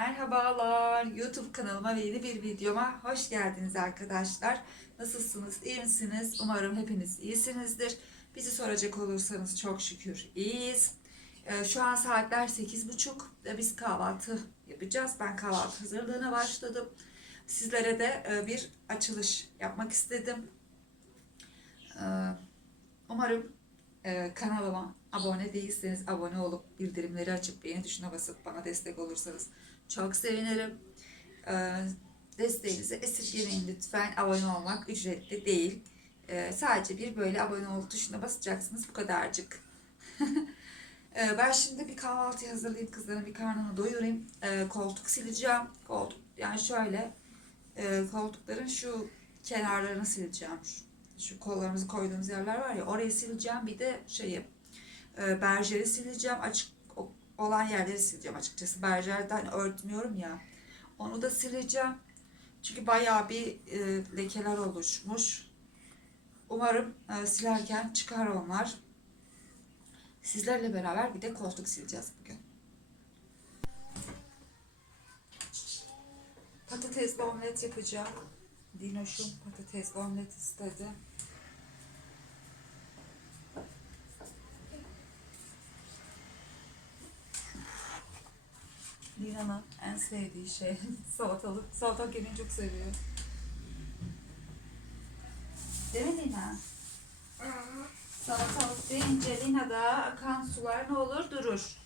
Merhabalar YouTube kanalıma ve yeni bir videoma hoş geldiniz arkadaşlar. Nasılsınız? iyi misiniz? Umarım hepiniz iyisinizdir. Bizi soracak olursanız çok şükür iyiyiz. Ee, Şu an saatler 8.30 ve biz kahvaltı yapacağız. Ben kahvaltı hazırlığına başladım. Sizlere de e, bir açılış yapmak istedim. Ee, Umarım e, kanalıma abone değilseniz abone olup bildirimleri açıp beğeni tuşuna basıp bana destek olursanız çok sevinirim. E, desteğinizi esirgemeyin lütfen. Abone olmak ücretli değil. E, sadece bir böyle abone ol tuşuna basacaksınız. Bu kadarcık. E, ben şimdi bir kahvaltı hazırlayayım. Kızların bir karnını doyurayım. Koltuk sileceğim. Koltuk yani şöyle e, koltukların şu kenarlarını sileceğim. Şu, şu kollarımızı koyduğumuz yerler var ya orayı sileceğim. Bir de şeyi e, berjeri sileceğim. Açık olan yerleri sileceğim açıkçası. Berjerden örtmüyorum ya. Onu da sileceğim. Çünkü bayağı bir e, lekeler oluşmuş. Umarım e, silerken çıkar onlar. Sizlerle beraber bir de koltuk sileceğiz bugün. Patatesli omlet yapacağım. Dinoş'um patatesli omlet istedi. Lina'nın en sevdiği şey salatalık. Salatalık yemeği çok seviyor. Değil mi Lina? Salatalık deyince Lina'da akan sular ne olur durur.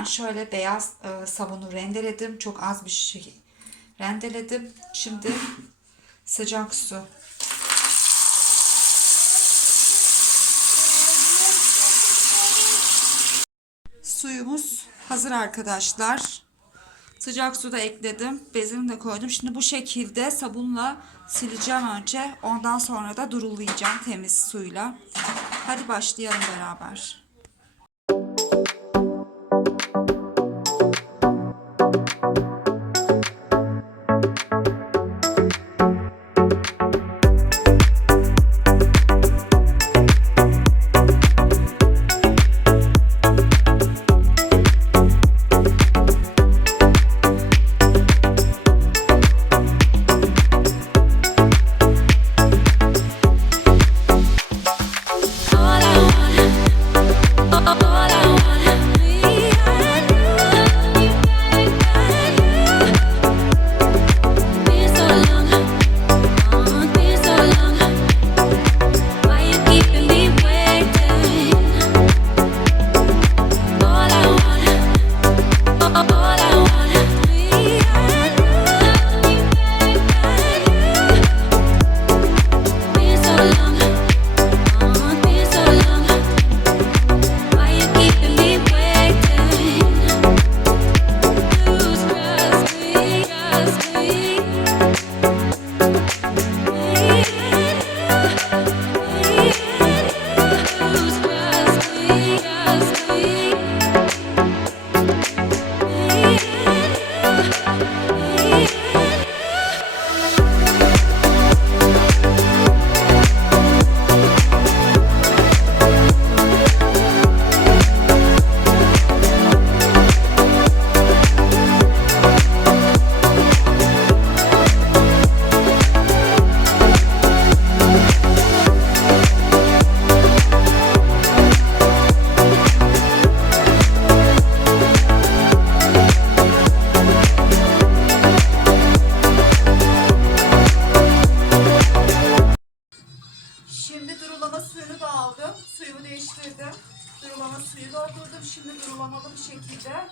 Ben şöyle beyaz e, sabunu rendeledim. Çok az bir şey rendeledim. Şimdi sıcak su. Suyumuz hazır arkadaşlar. Sıcak su da ekledim. Bezini de koydum. Şimdi bu şekilde sabunla sileceğim önce. Ondan sonra da durulayacağım temiz suyla. Hadi başlayalım beraber. Durulamalı bir şekilde.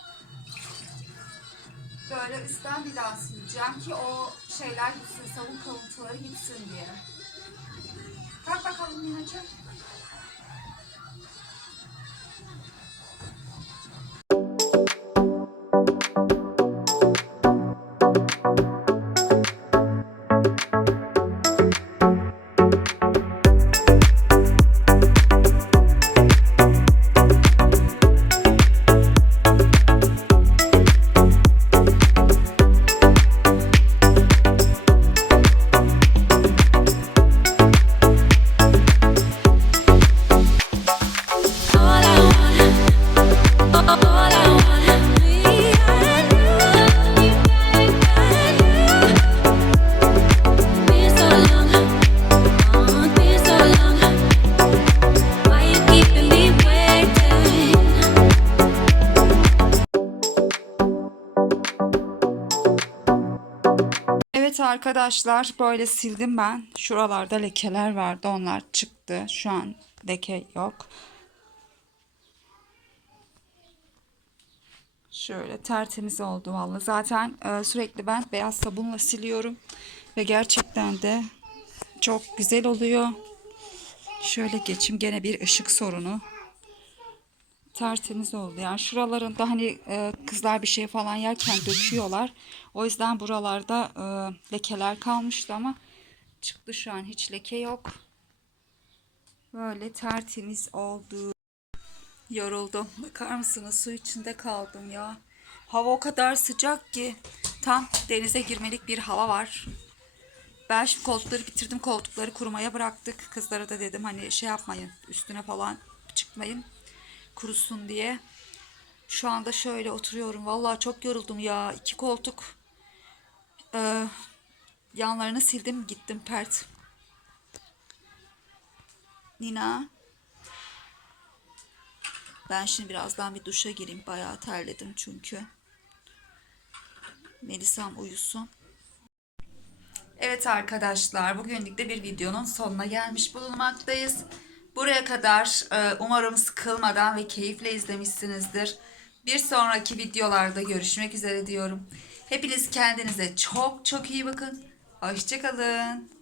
Böyle üstten bir daha sileceğim ki o şeyler gitsin, sabun kalıntıları gitsin diye. Kalk bakalım Minacığım. Arkadaşlar böyle sildim ben. Şuralarda lekeler vardı onlar çıktı. Şu an leke yok. Şöyle tertemiz oldu vallahi. Zaten e, sürekli ben beyaz sabunla siliyorum. Ve gerçekten de çok güzel oluyor. Şöyle geçim gene bir ışık sorunu. Tertemiz oldu. Yani şuralarında hani e, kızlar bir şey falan yerken döküyorlar. O yüzden buralarda e, lekeler kalmıştı ama çıktı şu an hiç leke yok. Böyle tertemiz oldu. Yoruldum. Bakar mısınız? Su içinde kaldım ya. Hava o kadar sıcak ki tam denize girmelik bir hava var. Ben şimdi koltukları bitirdim. Koltukları kurumaya bıraktık. Kızlara da dedim hani şey yapmayın. Üstüne falan çıkmayın. Kurusun diye. Şu anda şöyle oturuyorum. Vallahi çok yoruldum ya. İki koltuk e, yanlarını sildim gittim pert. Nina. Ben şimdi birazdan bir duşa gireyim. Bayağı terledim çünkü. Melisam uyusun. Evet arkadaşlar bugünlük de bir videonun sonuna gelmiş bulunmaktayız. Buraya kadar e, umarım sıkılmadan ve keyifle izlemişsinizdir. Bir sonraki videolarda görüşmek üzere diyorum. Hepiniz kendinize çok çok iyi bakın. Hoşçakalın.